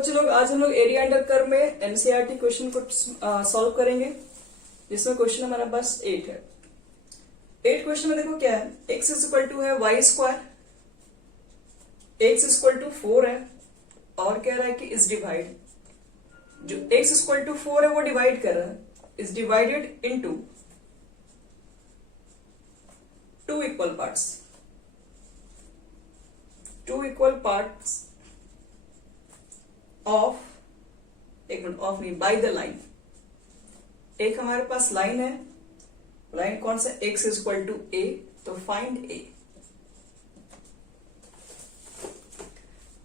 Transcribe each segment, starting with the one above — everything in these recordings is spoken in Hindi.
बच्चे लोग आज हम लोग एरिया अंडर कर्व में एनसीईआरटी क्वेश्चन को सॉल्व करेंगे, जिसमें क्वेश्चन हमारा पास 8 है। 8 क्वेश्चन में देखो क्या है, x इज इक्वल टू है Y square, x is equal to 4 है और कह रहा है कि इज डिवाइड, जो x इज इक्वल टू 4 है वो डिवाइड कर रहा है, is divided into 2 equal parts, 2 equal parts of, एक मिनट, ऑफ नहीं, बाय द लाइन। एक हमारे पास लाइन है, लाइन कौन सा, x is equal to a, तो फाइंड a।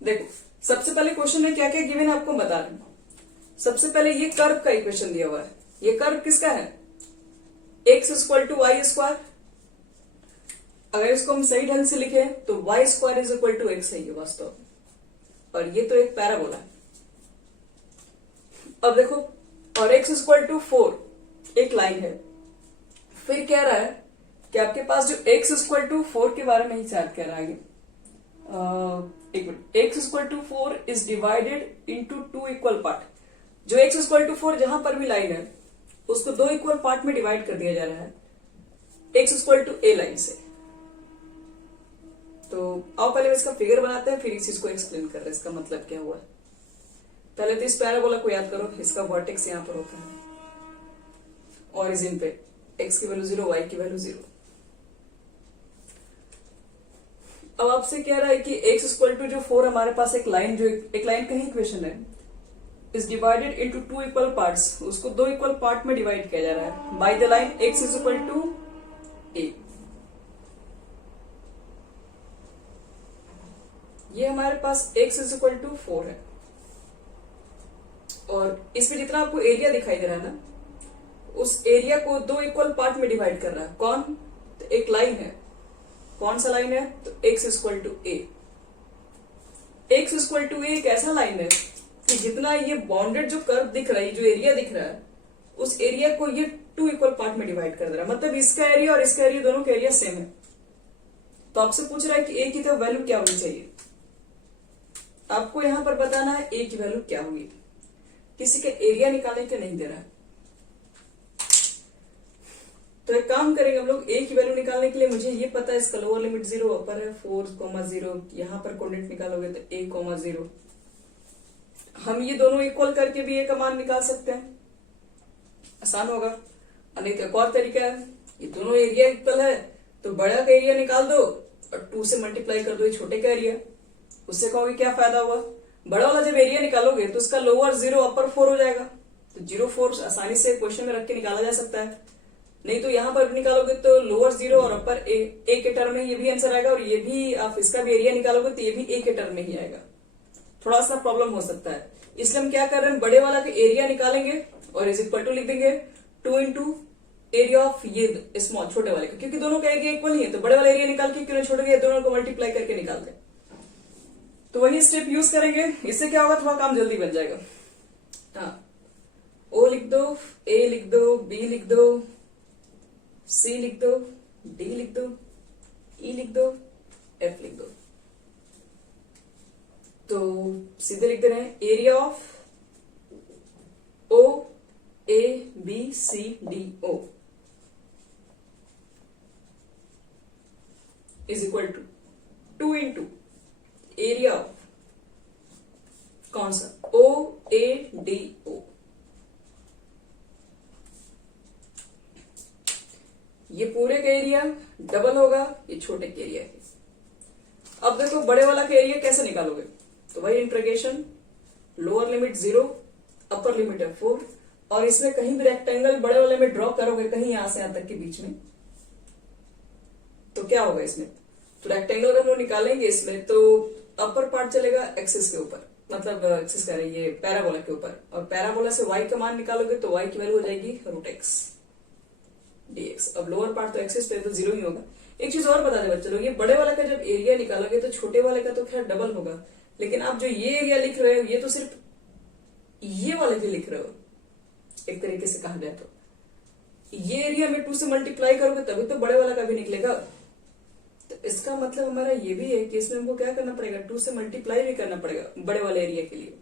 देखो सबसे पहले क्वेश्चन में क्या क्या गिवन है आपको बता रहे हैं। सबसे पहले ये कर्व का इक्वेशन दिया हुआ है, ये कर्व किसका है, x is equal to Y square. अगर इसको हम सही ढंग से लिखे तो Y square is equal to X है ये वास्तव में, और ये तो एक पैराबोला है। अब देखो, और x इज इक्वल टू 4 एक लाइन है। फिर कह रहा है कि आपके पास जो x इज इक्वल टू 4 के बारे में ही शायद कह रहा है, एक मिनट, x is equal to 4 is divided into 2 equal part. जो x इज इक्वल टू 4 जहां पर भी लाइन है उसको 2 इक्वल पार्ट में डिवाइड कर दिया जा रहा है x is equal to a line से। तो आओ पहले इसका फिगर बनाते हैं, फिर इस चीज को एक्सप्लेन कर रहे हैं इसका मतलब क्या हुआ है। पहले तो इस पैराबोला को याद करो, इसका वर्टेक्स यहां पर होता है ओरिजिन पे, x की वैल्यू 0, y की वैल्यू 0। अब आपसे कह रहा है कि x इक्वल टू जो 4 हमारे पास एक लाइन, जो एक लाइन का ही इक्वेशन है, is divided into 2 equal parts, उसको 2 इक्वल पार्ट में डिवाइड किया जा रहा है by the line x is equal to a। ये हमारे पास x इज इक्वल टू 4 है, और इसमें जितना आपको एरिया दिखाई दे रहा है ना, उस एरिया को 2 इक्वल पार्ट में डिवाइड कर रहा है। कौन, तो एक लाइन है, कौन सा लाइन है, तो x equal to a। x equal to a एक ऐसा लाइन है कि जितना ये बाउंडेड जो कर्व दिख रहा है, जो एरिया दिख रहा है, उस एरिया को ये 2 इक्वल पार्ट में डिवाइड कर दे रहा है। मतलब इसका एरिया और इसका एरिया दोनों का एरिया सेम है। तो आपसे पूछ रहा है कि a की तो वैल्यू क्या होनी चाहिए, आपको यहां पर बताना है a की वैल्यू क्या होगी। किसी का एरिया निकालने के नहीं दे रहा है, तो एक काम करेंगे हम लोग, a की वैल्यू निकालने के लिए मुझे ये पता है इसका लोअर लिमिट 0, अपर है 4,0, यहां पर कोऑर्डिनेट निकालोगे तो a,0। हम ये दोनों इक्वल करके भी a का मान निकाल सकते हैं, आसान होगा। नहीं तो एक और तरीका है, ये दोनों एरिया इक्वल है तो बड़ा का एरिया निकाल दो और 2 से मल्टीप्लाई कर दो ये छोटे का एरिया। उससे कहोगे क्या फायदा हुआ, बड़ा वाला जब एरिया निकालोगे तो उसका लोअर 0 अपर 4 हो जाएगा, तो 0 4 आसानी से क्वेश्चन में रख के निकाला जा सकता है। नहीं तो यहां पर निकालोगे तो लोअर 0 और अपर a के टर्म में ये भी आंसर आएगा, और ये भी आप इसका भी एरिया निकालोगे तो ये भी a के टर्म में ही आएगा। थोड़ा सा प्रॉब्लम हो सकता है, इसलिए हम क्या कर रहे हैं, बड़े वाला का एरिया निकालेंगे और इज इक्वल टू लिख देंगे 2 इंटू एरिया ऑफ ये स्मॉल छोटे वाले का, क्योंकि दोनों का एरिया इक्वल ही है, तो बड़े वाला एरिया निकाल के क्यों छोटे के दोनों को मल्टीप्लाई करके निकाल दें। तो वही स्टेप यूज करेंगे, इससे क्या होगा, थोड़ा काम जल्दी बन जाएगा। हाँ, ओ लिख दो, ए लिख दो, बी लिख दो, सी लिख दो, डी लिख दो, ई लिख दो, एफ लिख दो। तो सीधे लिख दे रहे हैं, area of O A B C D O is equal to 2 into area of कौन सा, ओ ए डी ओ। ये पूरे का एरिया डबल होगा ये छोटे के एरिया के। अब देखो बड़े वाला का एरिया कैसे निकालोगे, तो वही integration, lower limit 0 upper limit है 4, और इसमें कहीं भी रेक्टेंगल बड़े वाले में ड्रॉ करोगे, कहीं यहां से यहां तक के बीच में, तो क्या होगा इसमें, तो रेक्टेंगल अगर हम लोग निकालेंगे इसमें तो अपर पार्ट चलेगा एक्सिस के ऊपर, मतलब एक्सिस कह रहे ये पैराबोला के ऊपर, और पैराबोला से y का मान निकालोगे तो y की वैल्यू हो जाएगी √x dx। अब लोअर पार्ट तो एक्सिस पे तो 0 ही होगा। एक चीज और बता दे बच्चे लोग, ये बड़े वाले का जब एरिया निकालोगे तो छोटे वाले का तो खैर डबल होगा, लेकिन आप जो ये एरिया लिख रहे हो ये तो सिर्फ ये वाले के लिख रहे हो, एक तरीके से कहा जाए तो ये एरिया में 2 से मल्टीप्लाई करोगे तभी तो बड़े वाला का भी निकलेगा। तो इसका मतलब हमारा ये भी है कि इसमें हमको क्या करना पड़ेगा, 2 से मल्टीप्लाई भी करना पड़ेगा बड़े वाले एरिया के लिए।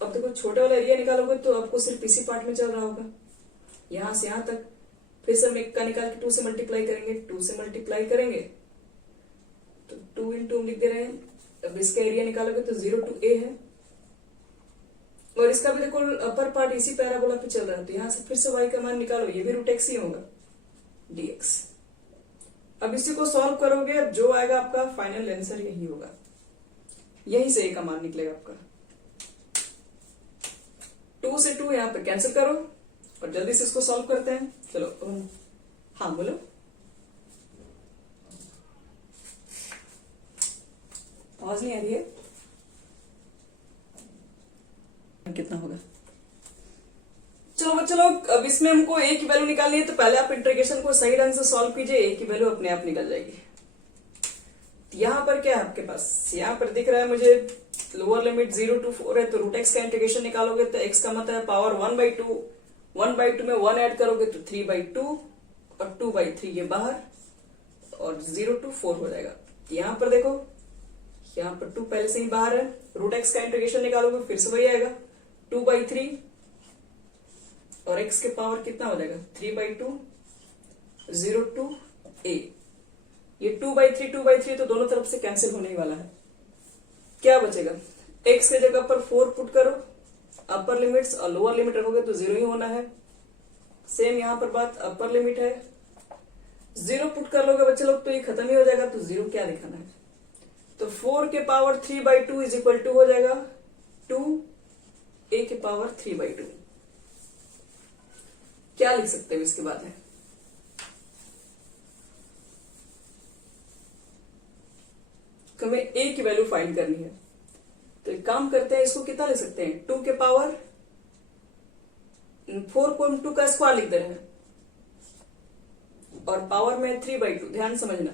अब देखो छोटे वाला एरिया निकालोगे तो आपको सिर्फ इसी पार्ट में चल रहा होगा, यहां से यहां तक। फिर से हम एक का निकाल के 2 से मल्टीप्लाई करेंगे, 2 से मल्टीप्लाई करेंगे तो 2 इंटू लिख दे रहे हैं। अब इसका एरिया निकालोगे तो 0 to a है, और इसका भी देखो अपर पार्ट इसी पैराबोला पे चल रहा है, तो यहां से फिर से y का मान निकालो, ये भी रूट एक्स ही होगा dx। अब इसी को सॉल्व करोगे, अब जो आएगा आपका फाइनल आंसर यही होगा, यही से a का मान निकलेगा आपका। 2 से 2 यहां पे कैंसिल करो और जल्दी से इसको सॉल्व करते हैं। चलो हाँ बोलो। आवाज नहीं आ रही है, कितना होगा? चलो बच्चों लोग, अब इसमें हमको a की वैल्यू निकालनी है, तो पहले आप इंटीग्रेशन को सही ढंग से सॉल्व कीजिए, a की वैल्यू अपने आप निकल जाएगी। यहां पर क्या है आपके पास, यहां पर दिख रहा है मुझे लोअर लिमिट 0 to 4 है, तो रूट एक्स का इंटीग्रेशन निकालोगे तो x का मतलब है पावर 1/2, 1/2 में 1 ऐड करोगे तो 3/2 और 2/3 ये बाहर, और 0 to 4 हो जाएगा। यहां पर देखो, यहां पर 2 पहले से ही बाहर है, रूट एक्स का इंटीग्रेशन निकालोगे फिर से वही आएगा 2/3, और x के पावर कितना हो जाएगा 3/2, 0 to a। ये 2/3 तो दोनों तरफ से कैंसिल होने वाला है। क्या बचेगा, x के जगह पर 4 पुट करो, अपर लिमिट्स और लोअर लिमिट रखोगे तो 0 ही होना है। सेम यहां पर बात, अपर लिमिट है 0 पुट कर लोगे बच्चे लोग तो ये खत्म ही हो जाएगा, तो 0 क्या दिखाना है, तो 4 के पावर 3/2 इज इक्वल टू हो जाएगा 2 a के पावर 3/2। क्या लिख सकते हो इसके बाद है, हमें a की वैल्यू फाइंड करनी है, तो एक काम करते हैं, इसको कितना लिख सकते हैं 2 के पावर 4 को हम 2 का स्क्वायर लिख दे रहे हैं, और पावर में 3/2, ध्यान समझना,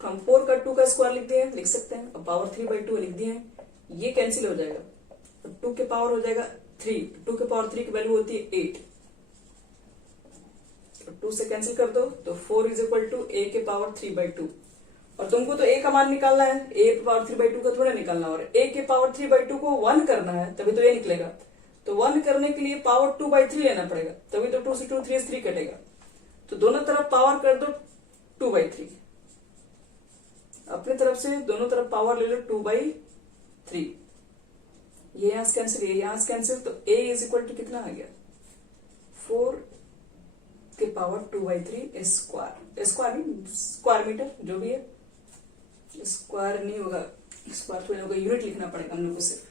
हम 4 का 2 का स्क्वायर लिख दिए, लिख सकते हैं, और पावर 3/2 लिख दिए हैं, ये कैंसिल हो जाएगा, और 2 के पावर हो जाएगा 3, 2 के पावर 3 की वैल्यू होती है 8, 2 से कैंसिल कर दो तो 4 इज इक्वल टू a के पावर 3/2, और तुमको तो a का मान निकालना है, a के पावर 3/2 का थोड़ा निकालना, और a के पावर 3/2 को 1 करना है तभी तो ये निकलेगा, तो 1 करने के लिए पावर 2/3 लेना पड़ेगा, तभी तो 2 से 2 3 3 कटेगा, तो दोनों तरफ पावर कर दो 2/3, अपने तरफ से दोनों तरफ पावर ले लो 2/3, ये यहां से कैंसिल, ये यहां से कैंसिल, तो a इज इक्वल टू कितना आ गया 4 के पावर 2/3 स्क्वायर, स्क्वायर नहीं स्क्वायर मीटर जो भी है, स्क्वायर नहीं होगा, स्क्वायर थोड़ा होगा, यूनिट लिखना पड़ेगा हम लोग को सिर्फ।